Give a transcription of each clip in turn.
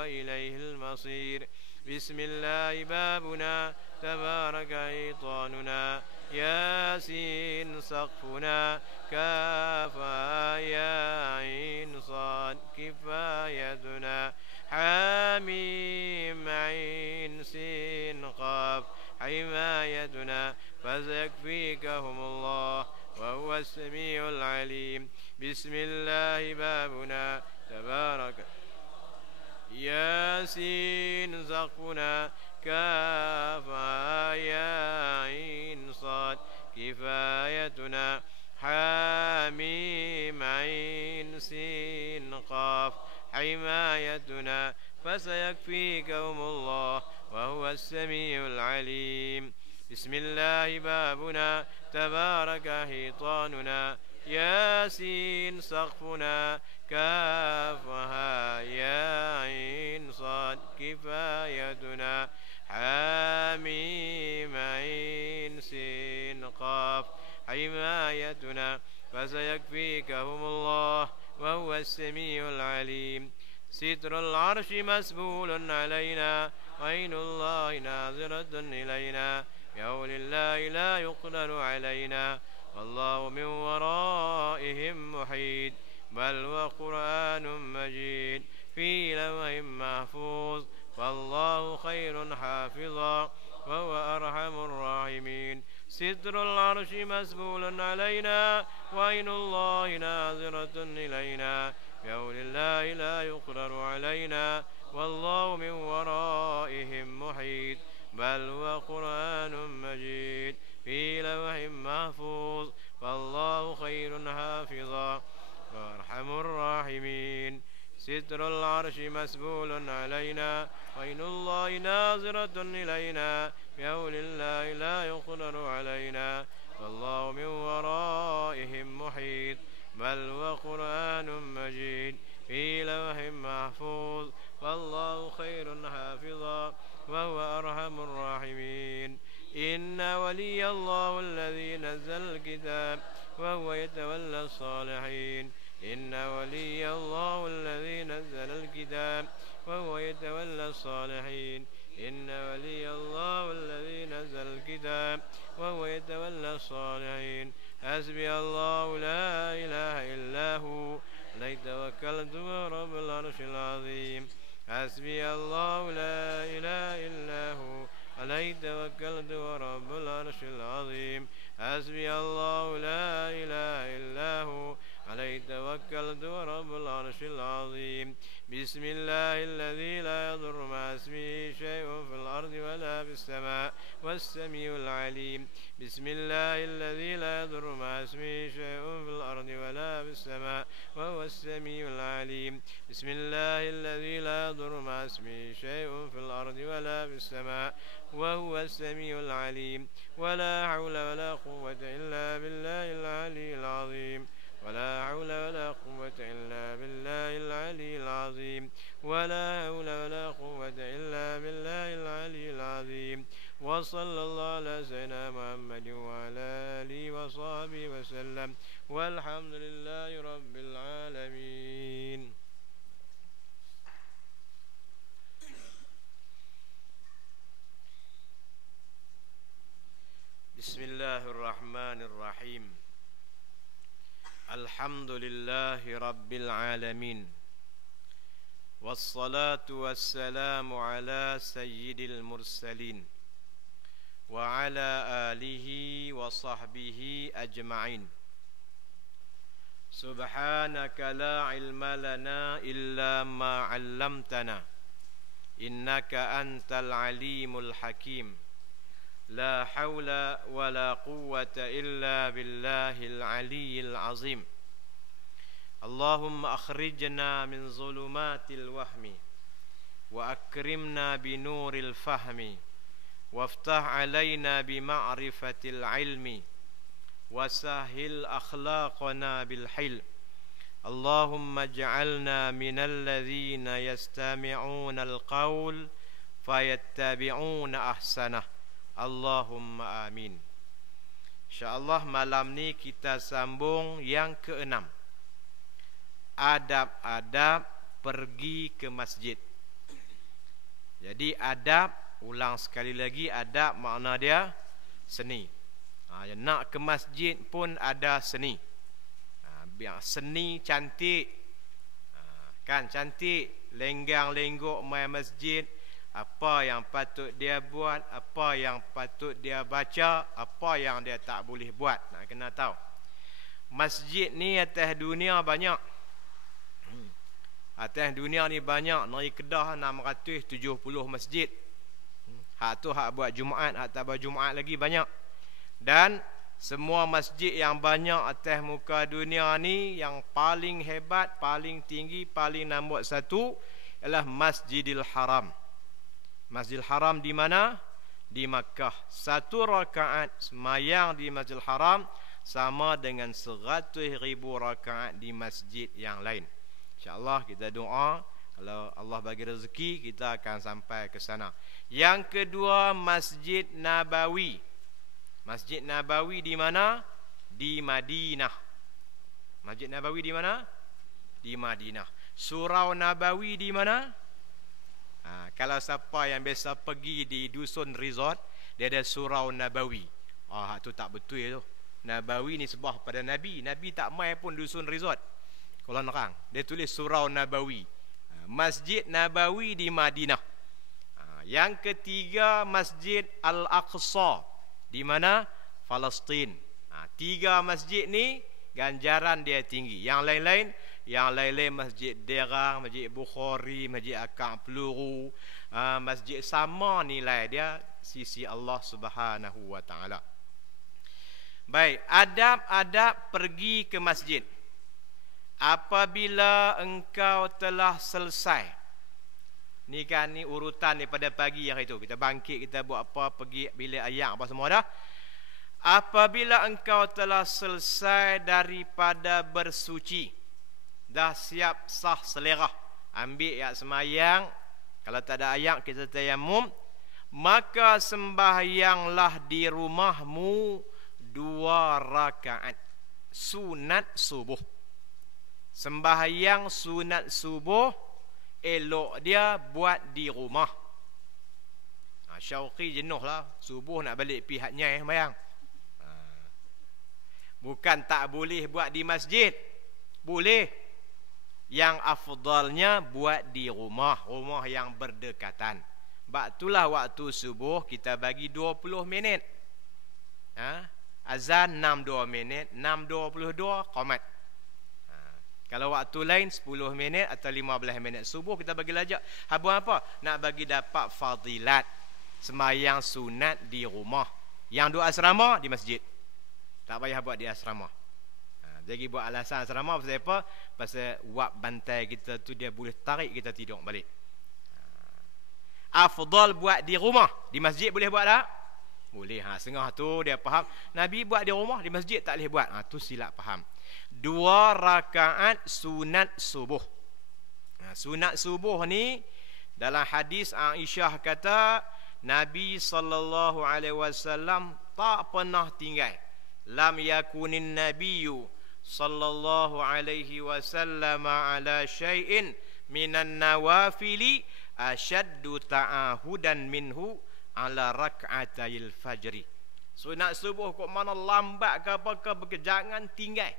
وإليه المصير. بسم الله بابنا تبارك حيطاننا، ياسين سقفنا، كافها يا عين صاد كفايتنا، حميم عين سين قاف حمايتنا، فسيكفيكهم الله وهو السميع العليم. بسم الله بابنا تبارك ياسين سقفنا، كافها يا عين صاد كفايتنا، حميم عين سين قاف حمايتنا، فسيكفيكهم الله وهو السميع العليم. بسم الله بابنا تبارك حيطاننا، ياسين سقفنا، كافها يا عين صاد كفايتنا، حميم عين سين قاف حمايتنا، فسيكفيكهم الله وهو السميع العليم. ستر العرش مسبول علينا، عين الله ناظرة إلينا، بعون الله لا يقدر علينا، والله من ورائهم محيط، بل وقرآن مجيد في لوح محفوظ، والله خير حافظا وهو أرحم الراحمين. ستر العرش مسبول علينا، وعين الله ناظرة إلينا، بعون الله لا يقدر علينا، والله من ورائهم محيط، بل وقرآن مجيد في لوح محفوظ، والله خير حافظا وأرحم الراحمين. ستر العرش مسبول علينا، وعين الله ناظرة إلينا، بعون الله لا يقدر علينا، والله من ورائهم محيط، بل وقرآن مجيد في لوح محفوظ، والله خير حافظا وهو أرحم الراحمين. إن ولي الله الذي نزل الكتاب وهو يتولى الصالحين. إن ولي الله الذي نزل الكتاب وهو يتولى الصالحين. إن ولي الله الذي نزل الكتاب وهو يتولى الصالحين. حسبي الله لا إله إلا هو عليه توكلت ورب العرش العظيم. حسبي الله لا إله إلا هو عليه توكلت ورب العرش العظيم. حسبي الله لا إله إلا هو عليه توكلت ورب العرش العظيم. بسم الله الذي لا يضر مع اسمه شيء في الأرض ولا في السماء والسميع العليم. بسم الله الذي لا يضر مع اسمه شيء في الأرض ولا في السماء وهو السميع العليم. بسم الله الذي لا يضر مع اسمه شيء في الأرض ولا في السماء وهو السميع العليم. ولا حول ولا قوة إلا بالله العلي العظيم. ولا حول ولا قوة إلا بالله العلي العظيم. ولا حول ولا قوة إلا بالله العلي العظيم. وصلى الله على سيدنا محمد وعلى آله وصحبه وسلم، والحمد لله رب العالمين. بسم الله الرحمن الرحيم. الحمد لله رب العالمين، والصلاة والسلام على سيد المرسلين وعلى آله وصحبه أجمعين. سبحانك لا علم لنا إلا ما علمتنا إنك أنت العليم الحكيم. لا حول ولا قوة إلا بالله العلي العظيم. اللهم أخرجنا من ظلمات الوهم وأكرمنا بنور الفهم، وافتح علينا بمعرفة العلم، وسهل أخلاقنا بالحلم. اللهم اجعلنا من الذين يستمعون القول فيتبعون أحسنه. Allahumma amin. InsyaAllah malam ini kita sambung yang ke-6, adab-adab pergi ke masjid. Jadi adab, ulang sekali lagi, adab makna dia seni. Nak ke masjid pun ada seni. Biar seni cantik, kan cantik, lenggang-lenggok main masjid. Apa yang patut dia buat, apa yang patut dia baca, apa yang dia tak boleh buat. Nak kena tahu. Masjid ni atas dunia banyak. Atas dunia ni banyak. Dari Kedah 670 masjid. Hak tu hak buat Jumaat, hak tak buat Jumaat lagi banyak. Dan semua masjid yang banyak atas muka dunia ni, yang paling hebat, paling tinggi, paling nombor satu ialah Masjidil Haram. Masjidil Haram di mana? Di Makkah. 1 rakaat semayang di Masjidil Haram sama dengan 100,000 rakaat di masjid yang lain. InsyaAllah kita doa, kalau Allah bagi rezeki kita akan sampai ke sana. Yang kedua, Masjid Nabawi. Masjid Nabawi di mana? Di Madinah. Masjid Nabawi di mana? Di Madinah. Surau Nabawi di mana? Kalau siapa yang biasa pergi di dusun resort, dia ada Surau Nabawi. Tu tak betul tu. Nabawi ni sebah pada Nabi. Nabi tak mai pun dusun resort. Kalau nerang, dia tulis Surau Nabawi. Masjid Nabawi di Madinah. Yang ketiga, Masjid Al-Aqsa. Di mana? Palestin. 3 masjid ni ganjaran dia tinggi. Yang lain-lain Masjid Derang, Masjid Bukhari, Masjid Akang Peluru, masjid sama nilai dia sisi Allah Subhanahu wa taala. Baik, adab-adab pergi ke masjid. Apabila engkau telah selesai, ni kan ni urutan daripada pagi hari itu. Kita bangkit, kita buat apa, pergi bilik ayak apa semua dah. Apabila engkau telah selesai daripada bersuci, dah siap sah selera, ambil ayak semayang. Kalau tak ada ayak kita tayammum, maka sembahyanglah di rumahmu 2 rakaat sunat subuh. Sembahyang sunat subuh elok dia buat di rumah. Syauqi jenuh lah, subuh nak balik pihaknya sembahyang. Bukan tak boleh buat di masjid, boleh. Yang afdalnya buat di rumah, rumah yang berdekatan. Sebab itulah waktu subuh kita bagi 20 minit. Azan 6-2 minit, 6.22 qamat. Kalau waktu lain 10 minit atau 15 minit. Subuh kita bagi lajak. Habang apa? Nak bagi dapat fadilat sembahyang sunat di rumah. Yang dua asrama di masjid. Tak payah buat di asrama. Jadi buat alasan asrama pasal apa? Pasal wak bantai kita tu dia boleh tarik kita tidur balik. Afdal buat di rumah. Di masjid boleh buat tak? Boleh. Setengah tu dia faham. Nabi buat di rumah, di masjid tak boleh buat. Tu silap faham. 2 rakaat sunat subuh. Sunat subuh ni dalam hadis Aisyah kata Nabi SAW tak pernah tinggal. Lam yakunin nabiyyu sallallahu alaihi wasallam ala syai'in minan nawafili ashaddu ta'ahudan minhu ala rak'atayil fajri. Sunat subuh kok mana lambat ke apa ke, jangan tinggal.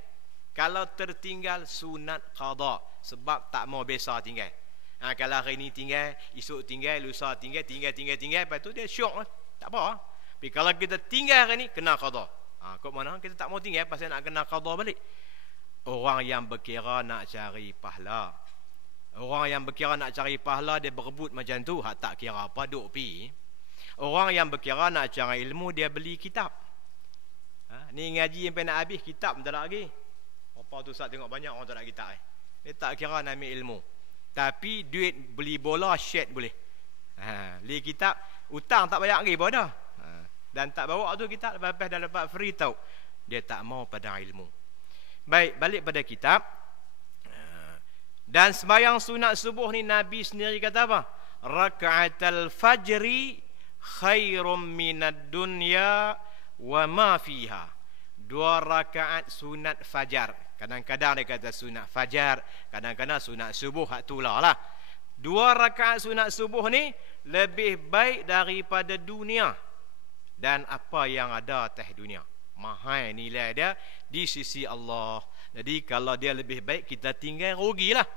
Kalau tertinggal sunat qada, sebab tak mau biasa tinggal. Kalau hari ni tinggal, esok tinggal, lusa tinggal, lepas tu dia syok lah. Tak apa. Tapi kalau kita tinggal hari ni kena qada. Kok mana kita tak mau tinggal pasal nak kena qada balik. Orang yang berkira nak cari pahala. Orang yang berkira nak cari pahala dia berebut macam tu, hak tak kira apa duk pi. Orang yang berkira nak cari ilmu dia beli kitab. Ni ngaji sampai nak habis kitab tak ada lagi. Apa tu Ustaz tengok banyak orang tak nak kitab. Dia tak kira nak ambil ilmu. Tapi duit beli bola shed boleh. Beli kitab utang tak bayar lagi pada. Dan tak bawa tu kitab lepas dah dapat free tau. Dia tak mau pada ilmu. Baik, balik pada kitab. Dan sembahyang sunat subuh ni Nabi sendiri kata apa? Raka'atal fajri khairum minad dunya wa ma fiha. 2 rakaat sunat fajar. Kadang-kadang dia kata sunat fajar, kadang-kadang sunat subuh, hak tulah lah. 2 rakaat sunat subuh ni lebih baik daripada dunia dan apa yang ada atas dunia. Mahal nilai dia di sisi Allah. Jadi kalau dia lebih baik, kita tinggal rugilah.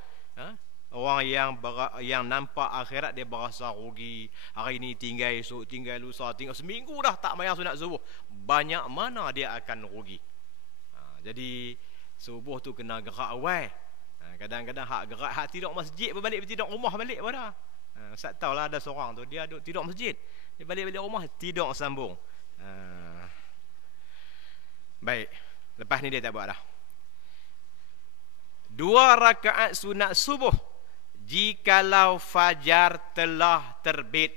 Orang yang nampak akhirat dia berasa rugi. Hari ini tinggal, esok tinggal, lusa tinggal, seminggu dah tak mayang sunat subuh. Banyak mana dia akan rugi. Jadi subuh tu kena gerak awal. Kadang-kadang hak gerak, hak tidur masjid berbalik tidur rumah balik pada. Ustaz tahulah ada seorang tu dia duduk tidur masjid, dia balik-balik rumah tidur sambung. Baik, lepas ni dia tak buat dah. 2 rakaat sunat subuh jikalau fajar telah terbit.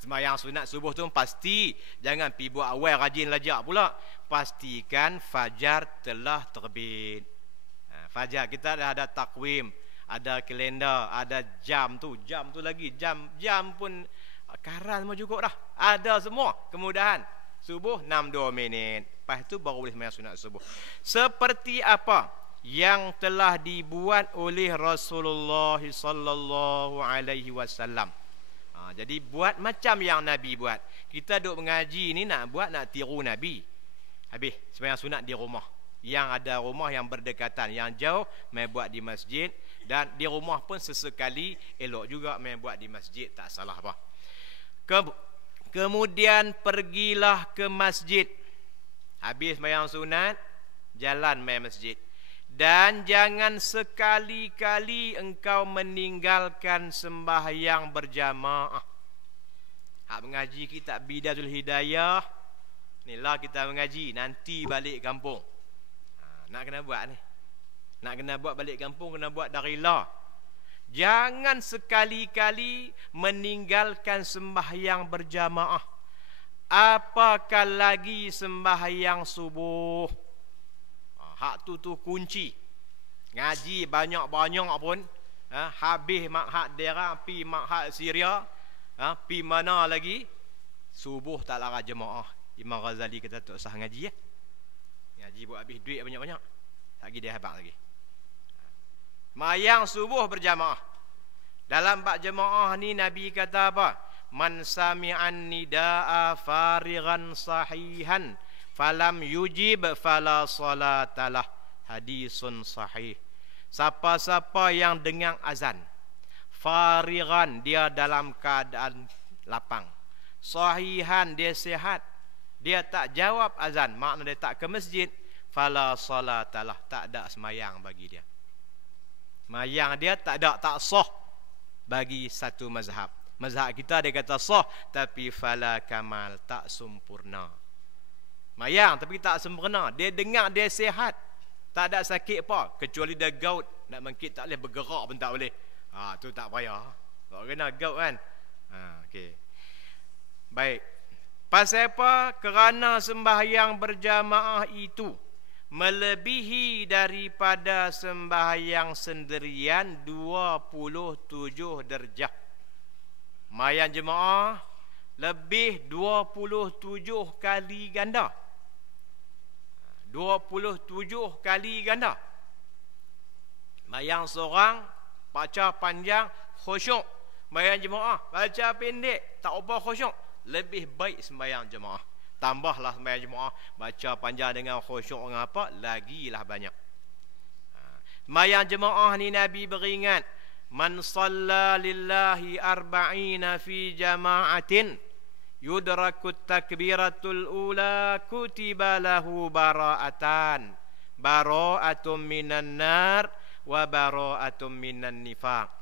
Sembahyang sunat subuh tu pasti jangan pi buat awal rajin lajak pula. Pastikan fajar telah terbit. Fajar kita dah ada takwim, ada kalender, ada jam tu lagi jam pun karan semua cukup dah. Ada semua kemudahan. Subuh 6-2 minit. Lepas tu baru boleh sembahyang sunat subuh. Seperti apa yang telah dibuat oleh Rasulullah sallallahu alaihi wasallam. Jadi buat macam yang Nabi buat. Kita duk mengaji ni nak tiru Nabi. Habis sembahyang sunat di rumah. Yang ada rumah yang berdekatan, yang jauh mai buat di masjid, dan di rumah pun sesekali elok juga mai buat di masjid, tak salah apa. Kemudian pergilah ke masjid. Habis sembahyang sunat, jalan mai masjid. Dan jangan sekali-kali engkau meninggalkan sembahyang berjamaah. Hak mengaji kitab Bidatul Hidayah, inilah kita mengaji, nanti balik kampung. Nak kena buat ni. Nak kena buat balik kampung, kena buat dari lah. Jangan sekali-kali meninggalkan sembahyang berjamaah. Apakah lagi sembahyang subuh. Hak tu kunci. Ngaji banyak-banyak pun, habis hak daerah pi hak Syria, pi mana lagi subuh tak lara jemaah. Imam Ghazali kata tak usah ngaji ya. Ngaji buat habis duit banyak-banyak. Tak lagi dia habaq lagi. Mayang subuh berjamaah. Dalam bab jemaah ni Nabi kata apa? Man sami'an nidaa farighan sahihan falam yujib fala salatalah. Hadisun sahih. Siapa-siapa yang dengar azan, farighan dia dalam keadaan lapang, sahihan dia sihat, dia tak jawab azan, makna dia tak ke masjid, fala salatalah, tak ada semayang bagi dia. Semayang dia tak sah bagi satu mazhab. Mazhab kita dia kata sah, tapi fala kamal, tak sempurna. Mayang tapi tak sempurna. Dia dengar dia sihat, tak ada sakit apa, kecuali dia gout, nak mengkit tak boleh, bergerak pun tak boleh. Tu tak payah. Tak kena gout kan. Okey. Baik. Pasal apa? Kerana sembahyang berjamaah itu melebihi daripada sembahyang sendirian 27 darjah. Mayang jemaah lebih 27 kali ganda. 27 kali ganda. Mayang seorang baca panjang khusyuk. Mayang jemaah baca pendek tak apa khusyuk, lebih baik sembahyang jemaah. Tambahlah sembahyang jemaah baca panjang dengan khusyuk dengan apa, lagilah banyak. Sembahyang jemaah ni Nabi beringat, man shalla lillahi arba'ina fi jama'atin yudrakut takbiratul ula kutiba lahu bara'atan, bara'atum minan nar wa bara'atum minan nifaq.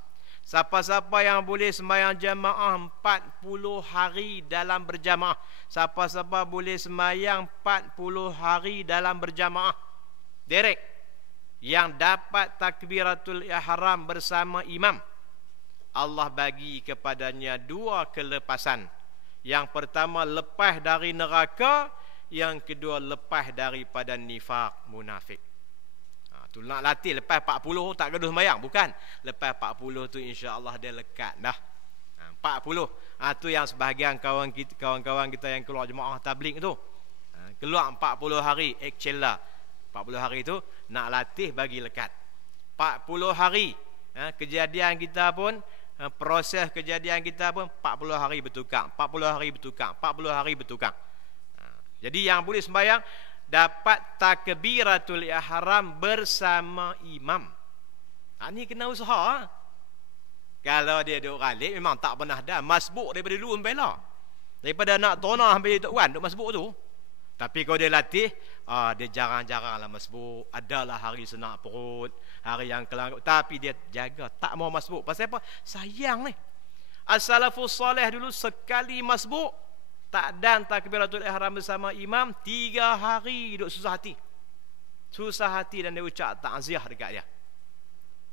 Siapa-siapa yang boleh sembahyang jamaah 40 hari dalam berjamaah, siapa-siapa boleh sembahyang 40 hari dalam berjamaah direct, yang dapat takbiratul ihram bersama imam, Allah bagi kepadanya 2 kelepasan. Yang pertama lepas dari neraka, yang kedua lepas daripada nifak, munafik. Tu nak latih lepas 40 tak gaduh sembahyang, bukan. Lepas 40 tu insya-Allah dia lekat dah. 40. Tu yang sebahagian kawan-kawan kita yang keluar jemaah tabligh tu. Keluar 40 hari actual 40 hari tu nak latih bagi lekat. 40 hari kejadian kita pun proses kejadian kita pun 40 hari bertukar, 40 hari bertukar, 40 hari bertukar. Jadi yang boleh sembahyang dapat takbiratul ihram bersama imam. Ini kena usaha. Kalau dia duduk galik memang tak pernah dah masbuk daripada dulu sampai lah. Daripada nak tonah sampai Tok Wan duduk masbuk tu. Tapi kalau dia latih, dia jarang-jarang lah masbuk. Adalah hari senak perut, hari yang kelang, tapi dia jaga tak mau masbuk. Pasal apa? Sayang ni. As-salafus soleh dulu sekali masbuk, tak dan takbiratul ihram bersama imam, 3 hari duduk susah hati. Susah hati dan dia ucap takziah dekat dia.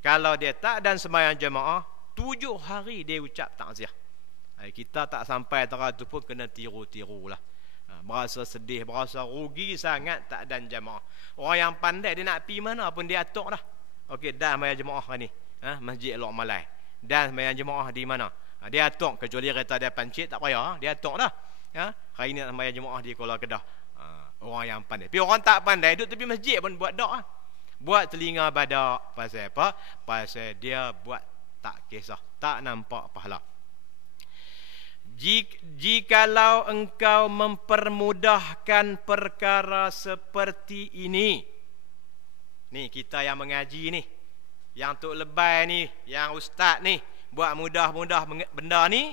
Kalau dia tak dan sembahyang jemaah, 7 hari dia ucap takziah. Kita tak sampai terakhir tu pun kena tiru-tiru lah. Berasa sedih, berasa rugi sangat tak dan jemaah. Orang yang pandai dia nak pergi mana pun dia atur dah. Okey, dah sembahyang jemaah ni, Masjid Lok Malai. Dan sembahyang jemaah di mana? Dia atur, kecuali kereta dia pancit tak payah, dia atur dah. Hari ni nak sembahyang jemaah di Kuala Kedah. Orang yang pandai. Tapi orang tak pandai duduk tepi masjid pun buat doa. Buat telinga badak. Pasal apa? Pasal dia buat tak kisah, tak nampak pahala. Jikalau engkau mempermudahkan perkara seperti ini, ni kita yang mengaji ni, yang Tok Lebay ni, yang ustaz ni, buat mudah-mudah benda ni,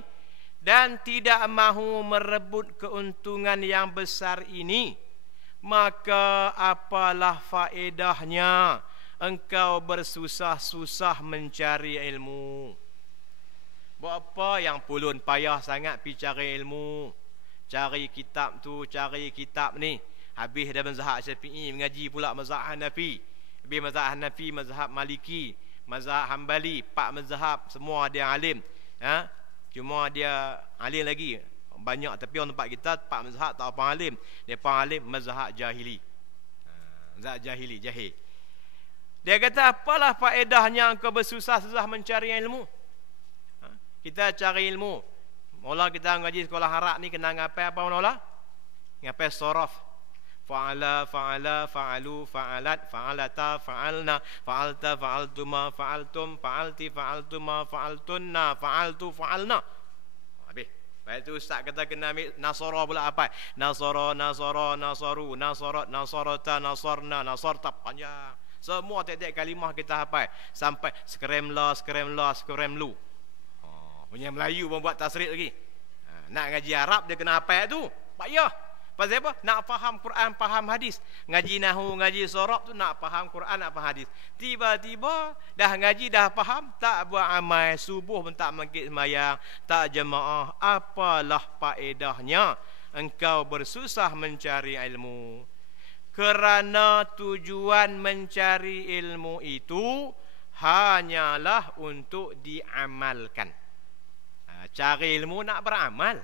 dan tidak mahu merebut keuntungan yang besar ini, maka apalah faedahnya engkau bersusah-susah mencari ilmu. Buat apa yang pulun payah sangat pergi cari ilmu, cari kitab tu, cari kitab ni. Habis dah mazhab Syafi'i, mengaji pula mazhab Hanafi. Habis mazhab Hanafi, mazhab Maliki, mazhab Hambali, 4 mazhab semua dia alim. Cuma dia alim lagi banyak, tapi orang tempat kita 4 mazhab tak apa alim. Dia alim mazhab jahili. Mazhab jahili, jahil. Dia kata apalah faedahnya engkau bersusah-susah mencari ilmu. Kita cari ilmu. Mula kita ngaji sekolah Arab ni kena ngapai apa mula? Ngapai sorof. Fa'ala, fa'ala, fa'alu, fa'alat, fa'alata, fa'alna, fa'alta, fa'altuma, fa'altum, fa'alti, fa'altuma, fa'altunna, fa'altu, fa'alna. Habis. Lepas tu ustaz kata kena ambil nasara pula apa? Nasara, nasara, nasaru, nasarat, nasarata, nasarna, nasarta, panjang. Semua tiap-tiap kalimah kita hafal. Sampai skremla, skremla, skremlu. Punya Melayu pun buat tasrif lagi. Nak ngaji Arab dia kena hafal tu. Payah. Pasal apa? Nak faham Quran, faham hadis. Ngaji nahu, ngaji sorab tu nak faham Quran, nak faham hadis. Tiba-tiba dah ngaji, dah faham, tak buat amal, subuh pun tak mangkit sembahyang, tak jemaah. Apalah faedahnya engkau bersusah mencari ilmu? Kerana tujuan mencari ilmu itu hanyalah untuk diamalkan. Cari ilmu nak beramal,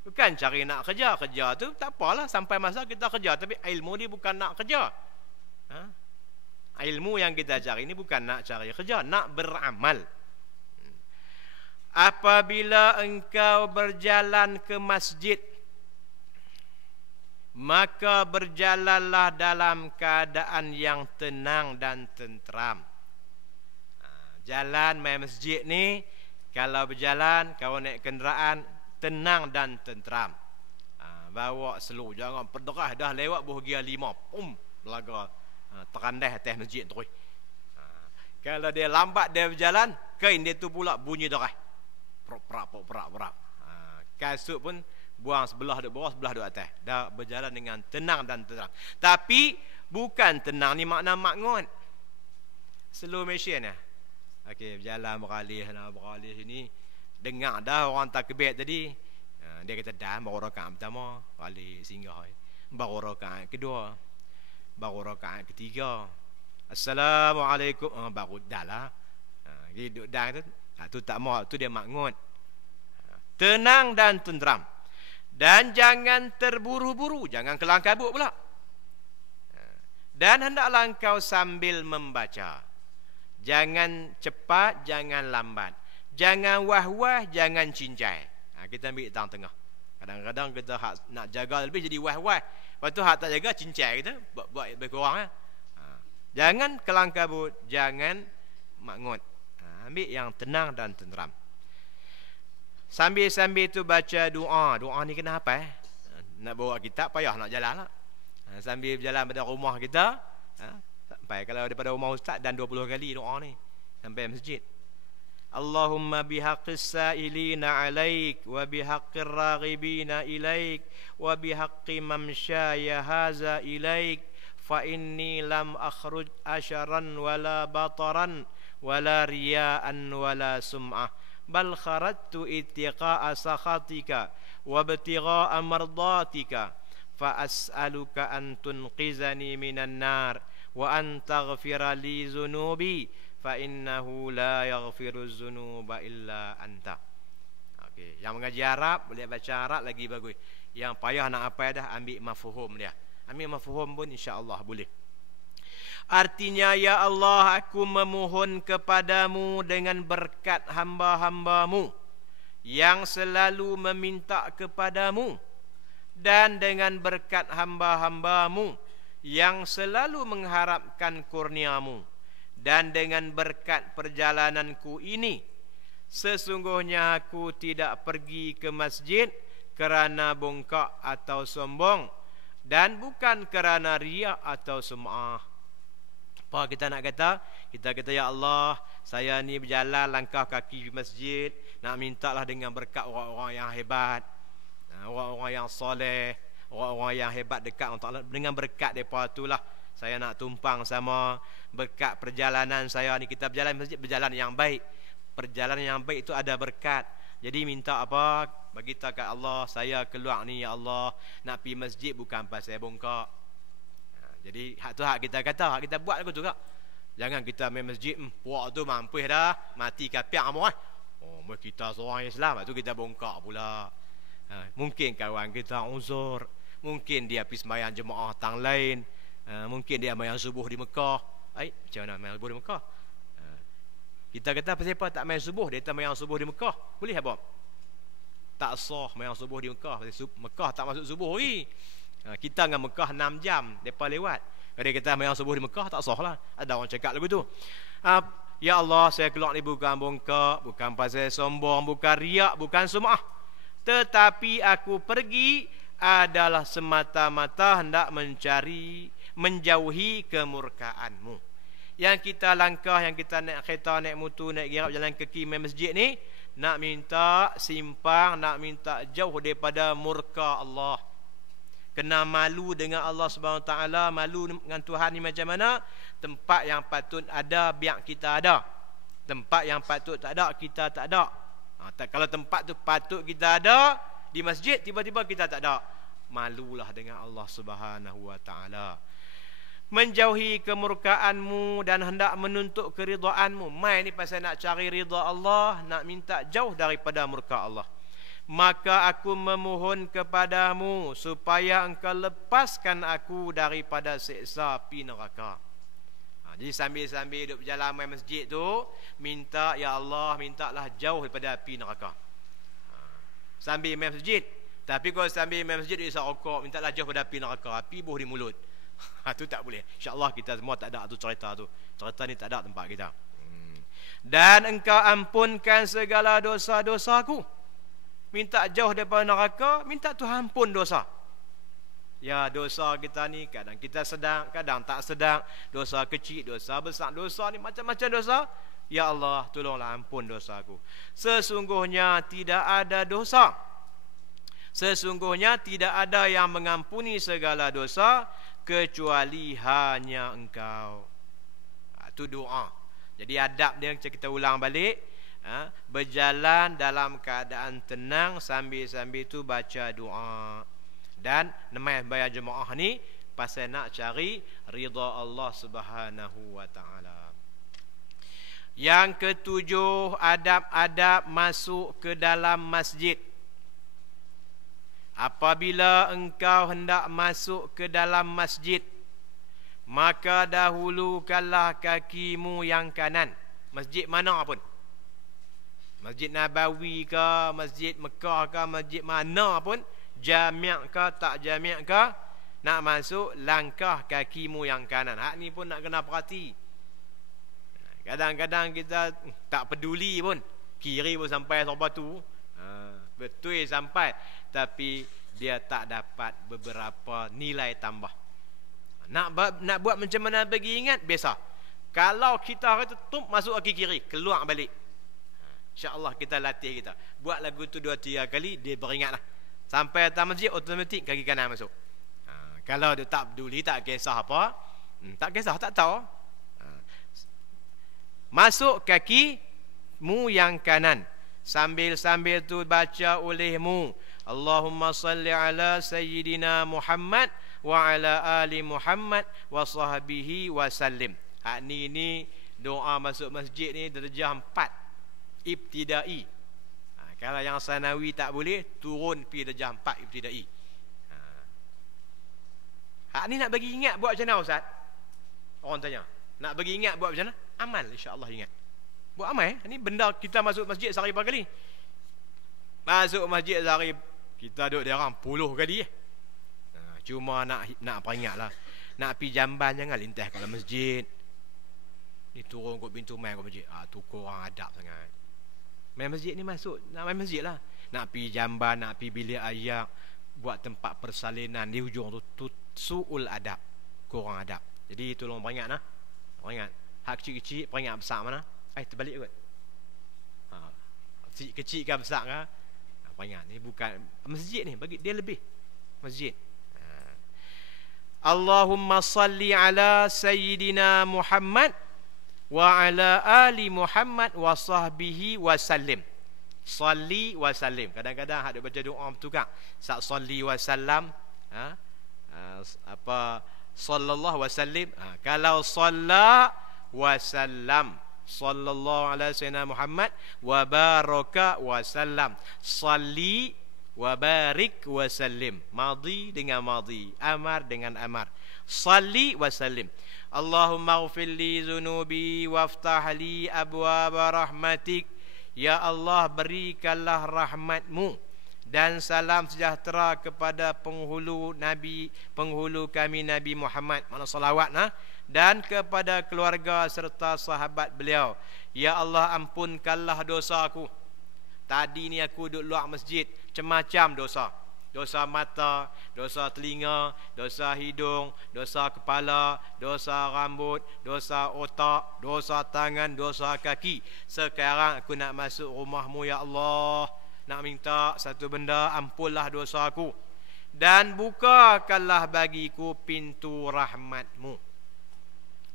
bukan cari nak kerja. Kerja tu tak apalah, sampai masa kita kerja. Tapi ilmu ni bukan nak kerja. Ilmu yang kita cari ni bukan nak cari kerja, nak beramal. Apabila engkau berjalan ke masjid, maka berjalanlah dalam keadaan yang tenang dan tenteram. Jalan main masjid ni, kalau berjalan, kau naik kenderaan, tenang dan tenteram. Bawa slow, jangan perderah dah lewat bahagian 5, pum, belaga terandai atas masjid terus. Kalau dia lambat dia berjalan, kain dia tu pula bunyi derah. Prap. Kasut pun buang sebelah duduk bawah, sebelah duduk atas. Dah berjalan dengan tenang dan tenteram. Tapi bukan tenang ni makna makngun. Slow motion ya. Okey, berjalan beralih sini. Dengar dah orang takbir tadi. Dia kata dah baru rakaat pertama, balik singgah. Baru rakaat kedua. Baru rakaat ketiga. Assalamualaikum. Baru dah lah. Duduk dah tu. Tu tak mau, tu dia makngun. Tenang dan tenteram. Dan jangan terburu-buru, jangan kelang kabut pula. Dan hendaklah engkau sambil membaca. Jangan cepat, jangan lambat. Jangan wah-wah, jangan cincai. Kita ambil tengah-tengah. Kadang-kadang kita nak jaga lebih jadi wah-wah. Lepas tu hak tak jaga, cincai kita. Buat lebih kurang. Jangan kelang kabut, jangan makngut. Ambil yang tenang dan tenteram. Sambil-sambil tu baca doa. Doa ni kena apa? Nak bawa kitab payah nak jalan lah. Sambil berjalan pada rumah kita, sampai kalau daripada rumah ustaz dan 20 kali doa ni sampai masjid. Allahumma bihaqqis sa'ilina 'alaik wa bihaqqir raghibina ilaik wa bihaqqi mamsyaya haza ilaik fa inni lam akhruj asharan wala bataran wala riya'an wala sum'ah bal kharajtu ittiqa'a sakhatika wa ibtigha'a mardatika fa as'aluka an tunqizani minan nar wa an taghfira li dhunubi fa innahu la yaghfiru dhunuba illa anta. Okey, yang mengaji Arab boleh baca Arab lagi bagus. Yang payah nak apa dah ambil mafhum dia. Ambil mafhum pun insya-Allah boleh. Artinya, ya Allah, aku memohon kepadamu dengan berkat hamba-hambamu yang selalu meminta kepadamu, dan dengan berkat hamba-hambamu yang selalu mengharapkan kurniamu, dan dengan berkat perjalananku ini, sesungguhnya aku tidak pergi ke masjid kerana bongkak atau sombong, dan bukan kerana riak atau sum'ah. Apa kita nak kata? Kita kata, ya Allah, saya ni berjalan langkah kaki di masjid, nak mintalah dengan berkat orang-orang yang hebat, orang-orang yang soleh, orang-orang yang hebat dekat Allah. Dengan berkat mereka itulah saya nak tumpang sama. Berkat perjalanan saya ni, kita berjalan masjid, berjalan yang baik. Perjalanan yang baik itu ada berkat. Jadi minta apa? Bagi tahu kat Allah, saya keluar ni, ya Allah, nak pergi masjid bukan pasal bongkak. Jadi hak tu hak kita kata, hak kita buat aku juga. Jangan kita main masjid, puak tu mampus dah, mati kapiak semua. Oh, kita seorang Islam, tu kita bongkak pula. Mungkin kawan kita uzur, mungkin dia pergi sembahyang jemaah tang lain, mungkin dia sembahyang subuh di Mekah. Macam mana sembahyang subuh di Mekah? Kita kata siapa tak main subuh, dia tak sembahyang subuh di Mekah, boleh apa? Tak sah sembahyang subuh di Mekah. Mekah tak masuk subuh lagi. Kita dengan Mekah 6 jam depa lewat. Kalau kita sembahyang subuh di Mekah tak sah lah. Ada orang cakap lagu tu. Ya Allah, saya keluar ni bukan bongkak, bukan pasal sombong, bukan riak, bukan sum'ah, tetapi aku pergi adalah semata-mata hendak menjauhi kemurkaanmu. Yang kita langkah, yang kita naik kereta, naik motor, naik gerab, jalan kaki main masjid ni, nak minta simpang, nak minta jauh daripada murka Allah. Kena malu dengan Allah Subhanahu Wa Taala, malu dengan Tuhan ni macam mana? Tempat yang patut ada, biar kita ada. Tempat yang patut tak ada, kita tak ada. Kalau tempat tu patut kita ada di masjid, tiba-tiba kita tak ada, malulah dengan Allah Subhanahu Wa Taala. Menjauhi kemurkaanmu dan hendak menuntut keridhaanmu. Mai ni pasal nak cari ridha Allah, nak minta jauh daripada murka Allah. Maka aku memohon kepadamu supaya engkau lepaskan aku daripada siksa api neraka. Jadi sambil-sambil duduk berjalan main masjid tu, minta, ya Allah, mintalah jauh daripada api neraka. Sambil main masjid. Tapi kalau sambil main masjid dia isap rokok, mintalah jauh daripada api neraka. Api buh di mulut. Itu tak boleh. InsyaAllah kita semua tak ada tu cerita tu. Cerita ni tak ada tempat kita. Dan engkau ampunkan segala dosa-dosaku. Minta jauh daripada neraka, minta Tuhan ampun dosa. Ya, dosa kita ni kadang kita sedang, kadang tak sedang. Dosa kecil, dosa besar, dosa ni macam-macam dosa. Ya Allah, tolonglah ampun dosaku. Sesungguhnya tidak ada dosa, sesungguhnya tidak ada yang mengampuni segala dosa kecuali hanya Engkau. Itu doa. Jadi adab dia kita ulang balik. Berjalan dalam keadaan tenang, sambil-sambil tu baca doa. Dan namanya bayar jemaah ni pasal nak cari ridha Allah Subhanahu Wa Taala. Yang ketujuh, adab-adab masuk ke dalam masjid. Apabila engkau hendak masuk ke dalam masjid, maka dahulukanlah kakimu yang kanan. Masjid mana pun, Masjid Nabawi ke, Masjid Mekah ke, masjid mana pun, jami' ke tak jami' ke, nak masuk langkah kakimu yang kanan. Hak ni pun nak kena perhati. Kadang-kadang kita tak peduli pun, kiri pun sampai sampai tu, betul sampai, tapi dia tak dapat beberapa nilai tambah. Nak buat macam mana bagi ingat, biasa. Kalau kita tutup masuk kaki kiri, keluar balik, InsyaAllah kita latih kita. Buat lagu tu 2-3 kali, dia beringat lah. Sampai atas masjid, otomatik kaki kanan masuk. Kalau dia tak peduli, tak kisah apa, tak kisah, tak tahu, masuk kaki mu yang kanan. Sambil-sambil tu baca olehmu, Allahumma salli ala Sayyidina Muhammad wa ala ali Muhammad wa sahbihi wa sallim. Hak ni doa masuk masjid ni darjah 4 ibtidai. Kalau yang sanawi tak boleh, turun pi darjah 4 ibtidai. Hak ni nak bagi ingat buat macam mana Ustaz? Orang tanya, nak bagi ingat buat macam mana? Amal, insya-Allah ingat. Buat amal. Ini benda kita masuk masjid sehari berapa kali? Masuk masjid sehari kita duduk diorang 10 kali. Cuma nak peringatlah. Nak pi jamban jangan lintas kat dalam masjid. Ni turun kat pintu mai kat masjid. Tu korang adab sangat. Main masjid ni masuk, nak main masjid lah. Nak pi jamban, nak pi bilik ayak, buat tempat persalinan di hujung tu su'ul adab. Korang adab. Jadi tolong peringat lah. Peringat. Hak kecil-kecil, peringat besar mana? Terbalik kot. Kecil ke besar ke? Peringat. Ni bukan masjid ni, bagi dia lebih. Masjid. Allahumma salli ala Sayyidina Muhammad wa ala ali Muhammad wa sahbihi wa sallim. Salli wa sallim. Kadang-kadang ada baca doa bertukar. Salli wa sallam, sallallahu wa sallim. Kalau salla wa sallam, sallallahu ala sayyidina Muhammad wa baraka wa sallam. Salli wa barik wa sallim. Madi dengan madi, amar dengan amar. Salli wa sallim. Allahumma ighfir li dhunubi waftah li abwaaba rahmatik. Ya Allah, berikanlah rahmatmu dan salam sejahtera kepada penghulu kami Nabi Muhammad, mana salawat dan kepada keluarga serta sahabat beliau. Ya Allah, ampunkanlah dosaku. Tadi ni aku duduk luar masjid, macam-macam dosa. Dosa mata, dosa telinga, dosa hidung, dosa kepala, dosa rambut, dosa otak, dosa tangan, dosa kaki. Sekarang aku nak masuk rumahmu ya Allah, nak minta satu benda, ampunlah dosaku dan bukakanlah bagiku pintu rahmatmu.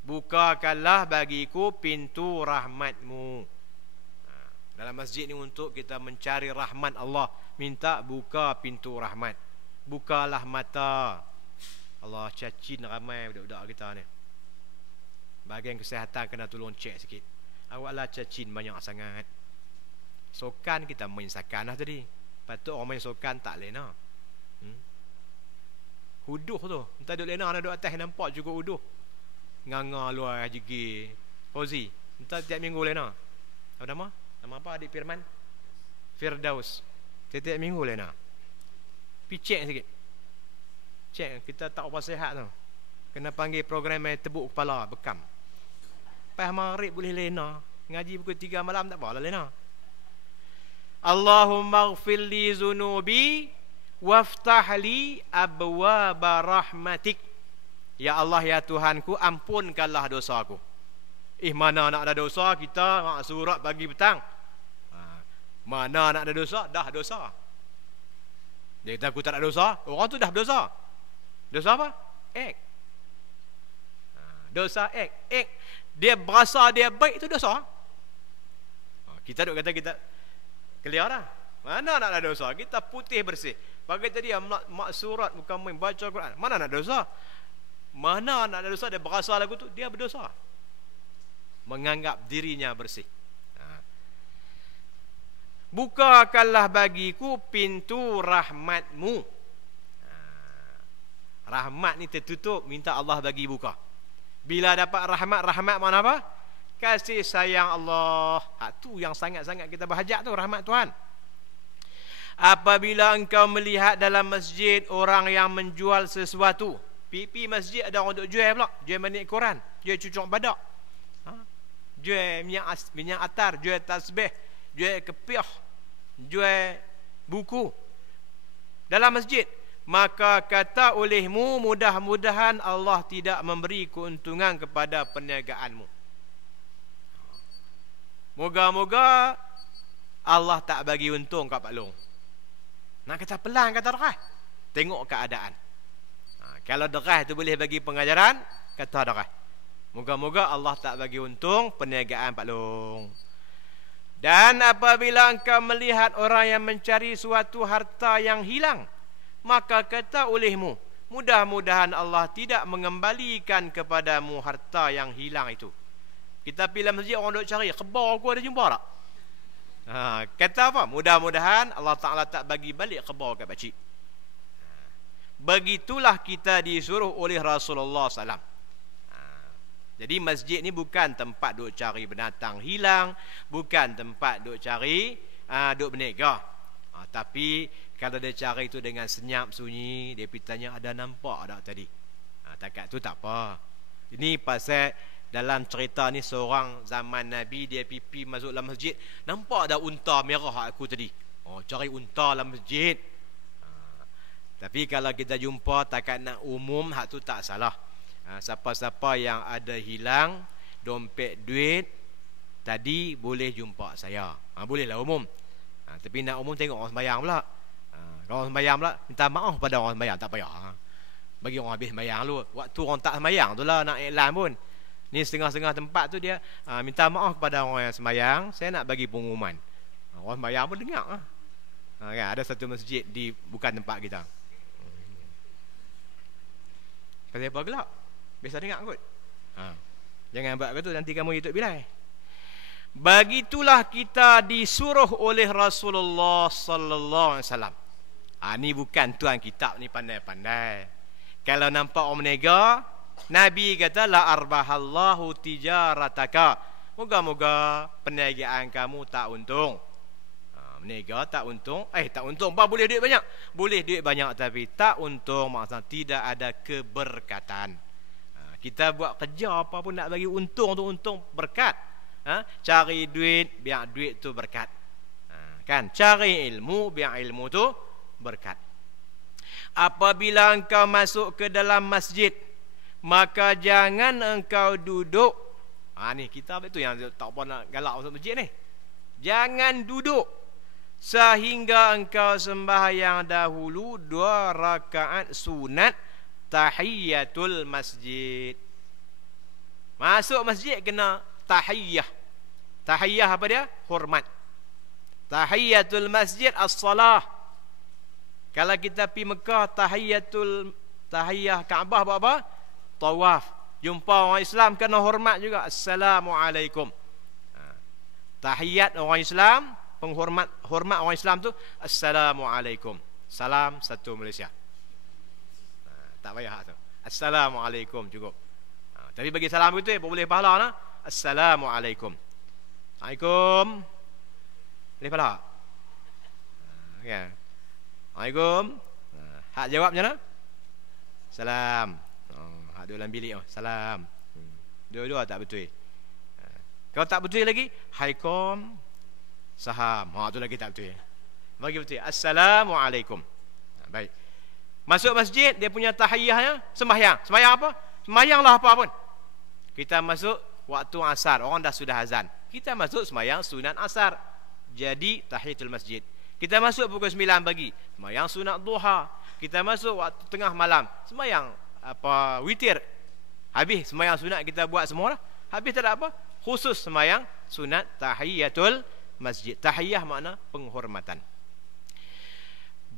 Bukakanlah bagiku pintu rahmatmu. Dalam masjid ni untuk kita mencari rahmat Allah, minta buka pintu rahmat. Bukalah mata. Allah, cacin ramai budak-budak kita ni. Bahagian kesihatan kena tolong cek sikit. Awaklah cacin banyak sangat. Sokan kita main sakan lah tadi. Patut orang main sokan tak lena. Huduh tu, entah duk lena nak duk atas nampak juga huduh. Nganga luar jegi. Fauzi, entah tiap minggu lena. Apa nama? Nama apa adik Firman? Firdaus. Tiap minggu lena. Pi cek sikit. Cek, kita tak apa sihat tu. Kena panggil program yang tebuk kepala, bekam. Lepas maghrib boleh lena. Ngaji pukul 3 malam tak apa lah lena. Allahumma ighfir li zunubi waftah li abwaaba rahmatik. Ya Allah, ya Tuhanku, ampunkanlah dosaku. Mana nak ada dosa, kita surat pagi petang. Mana nak ada dosa, dah dosa. Dia kata aku tak ada dosa, orang tu dah berdosa. Dosa apa? Dosa ek. Dia berasa dia baik, itu dosa. Kita duk kata kita clear dah. Mana nak ada dosa? Kita putih bersih. Bagi tadi mak surat bukan main baca Quran. Mana nak ada dosa? Mana nak ada dosa, dia berasa lagu tu dia berdosa. Menganggap dirinya bersih. Bukakanlah bagiku pintu rahmatmu. Rahmat ni tertutup, minta Allah bagi buka. Bila dapat rahmat mana apa? Kasih sayang Allah. Tu yang sangat-sangat kita berhajat tu, rahmat Tuhan. Apabila engkau melihat dalam masjid orang yang menjual sesuatu, pipi masjid ada orang duk jual pula, jual manik Quran, jual cucuk badak. jual minyak atar, jual tasbih, jual kepiah, jual buku dalam masjid, maka kata olehmu, mudah-mudahan Allah tidak memberi keuntungan kepada perniagaanmu. Moga-moga Allah tak bagi untung kat Pak Long. Nak kata pelan, kata derah, tengok keadaan. Kalau derah tu boleh bagi pengajaran, kata derah. Moga-moga Allah tak bagi untung perniagaan Pak Long. Dan apabila engkau melihat orang yang mencari suatu harta yang hilang, maka kata olehmu, mudah-mudahan Allah tidak mengembalikan kepadamu harta yang hilang itu. Kita pergi dalam masjid, orang duk cari, kebal aku ada jumpa tak? Kata apa? Mudah-mudahan Allah Ta'ala tak bagi balik kebal kat pakcik. Begitulah kita disuruh oleh Rasulullah SAW. Jadi masjid ni bukan tempat duk cari binatang hilang, bukan tempat duk cari duk berniaga. Tapi kalau dia cari itu dengan senyap sunyi, dia pergi tanya, ada nampak tak tadi? Takat tu tak apa. Ini pasal dalam cerita ni seorang zaman Nabi, dia pipi masuk dalam masjid, nampak ada unta merah aku tadi. Cari unta dalam masjid. Tapi kalau kita jumpa takat nak umum, hak tu tak salah. Siapa-siapa yang ada hilang dompet duit tadi boleh jumpa saya. Bolehlah umum. Tapi nak umum tengok orang sembahyang pula. Kalau orang sembahyang pula minta maaf pada orang sembahyang, tak payah. Bagi orang habis sembahyang dulu. Waktu orang tak sembahyang tu lah nak iklan pun. Ni setengah-setengah tempat tu dia minta maaf kepada orang yang sembahyang, saya nak bagi pengumuman. Orang sembahyang pun dengar. Kan, ada satu masjid di bukan tempat kita. Pasal apa gelap? Biasa dengar kot. Jangan buat begitu, nanti kamu YouTube bilai. Begitulah kita disuruh oleh Rasulullah sallallahu alaihi wasallam. Ni bukan tuan kitab ni pandai-pandai. Kalau nampak orang berniaga, Nabi kata la arbahallahu tijarataka. Moga-moga perniagaan kamu tak untung. Berniaga tak untung, tak untung. Apa boleh duit banyak? Boleh duit banyak tapi tak untung, maksudnya tidak ada keberkatan. Kita buat kerja apa pun nak bagi untung tu untung berkat. Cari duit biar duit tu berkat. Kan? Cari ilmu biar ilmu tu berkat. Apabila engkau masuk ke dalam masjid, maka jangan engkau duduk. Ni kita itu yang tak apa nak galak masuk masjid ni. Jangan duduk sehingga engkau sembahyang dahulu 2 rakaat sunat tahiyatul masjid. Masuk masjid kena tahiyah. Tahiyah apa dia? Hormat. Tahiyatul masjid as-salah. Kalau kita pergi Mekah, tahiyah Kaabah buat apa? Tawaf. Jumpa orang Islam kena hormat juga. Assalamualaikum. Tahiyat orang Islam, hormat orang Islam tu Assalamualaikum. Salam satu Malaysia. Tak payah tu. Assalamualaikum cukup. Tapi bagi salam itu boleh pahala nah. Assalamualaikum. Waalaikum. Boleh pahala. Ya. Waalaikum. Hak jawab macam mana? Salam. Hak dua dalam bilik salam. Dua-dua tak betul. Kalau tak betul lagi, haikum saham. Tu lagi tak betul. Bagi betul. Assalamualaikum. Baik. Masuk masjid, dia punya tahiyahnya sembahyang. Sembahyang apa? Sembahyanglah apa pun. Kita masuk waktu asar, orang dah sudah azan. Kita masuk sembahyang sunat asar. Jadi tahiyatul masjid. Kita masuk pukul 9 pagi, sembahyang sunat duha. Kita masuk waktu tengah malam, sembahyang witir. Habis sembahyang sunat kita buat semualah. Habis tak ada apa? Khusus sembahyang sunat tahiyatul masjid. Tahiyah makna penghormatan.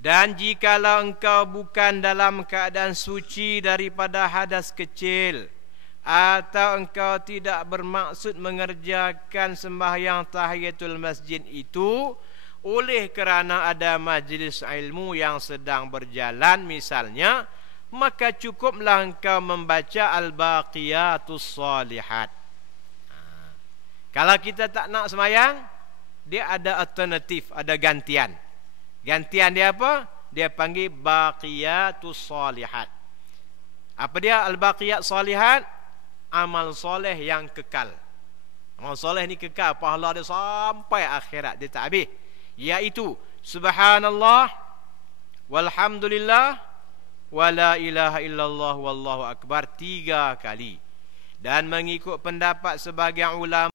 Dan jikalau engkau bukan dalam keadaan suci daripada hadas kecil, atau engkau tidak bermaksud mengerjakan sembahyang tahiyatul masjid itu oleh kerana ada majlis ilmu yang sedang berjalan misalnya, maka cukuplah engkau membaca al-baqiyatus salihat. Kalau kita tak nak sembahyang, dia ada alternatif, ada gantian. Gantian dia apa? Dia panggil baqiyatus salihat. Apa dia al-baqiyat salihat? Amal soleh yang kekal. Amal soleh ni kekal, pahala dia sampai akhirat, dia tak habis. Iaitu subhanallah, walhamdulillah, wala ilaha illallah, wallahu akbar 3 kali. Dan mengikut pendapat sebagian ulama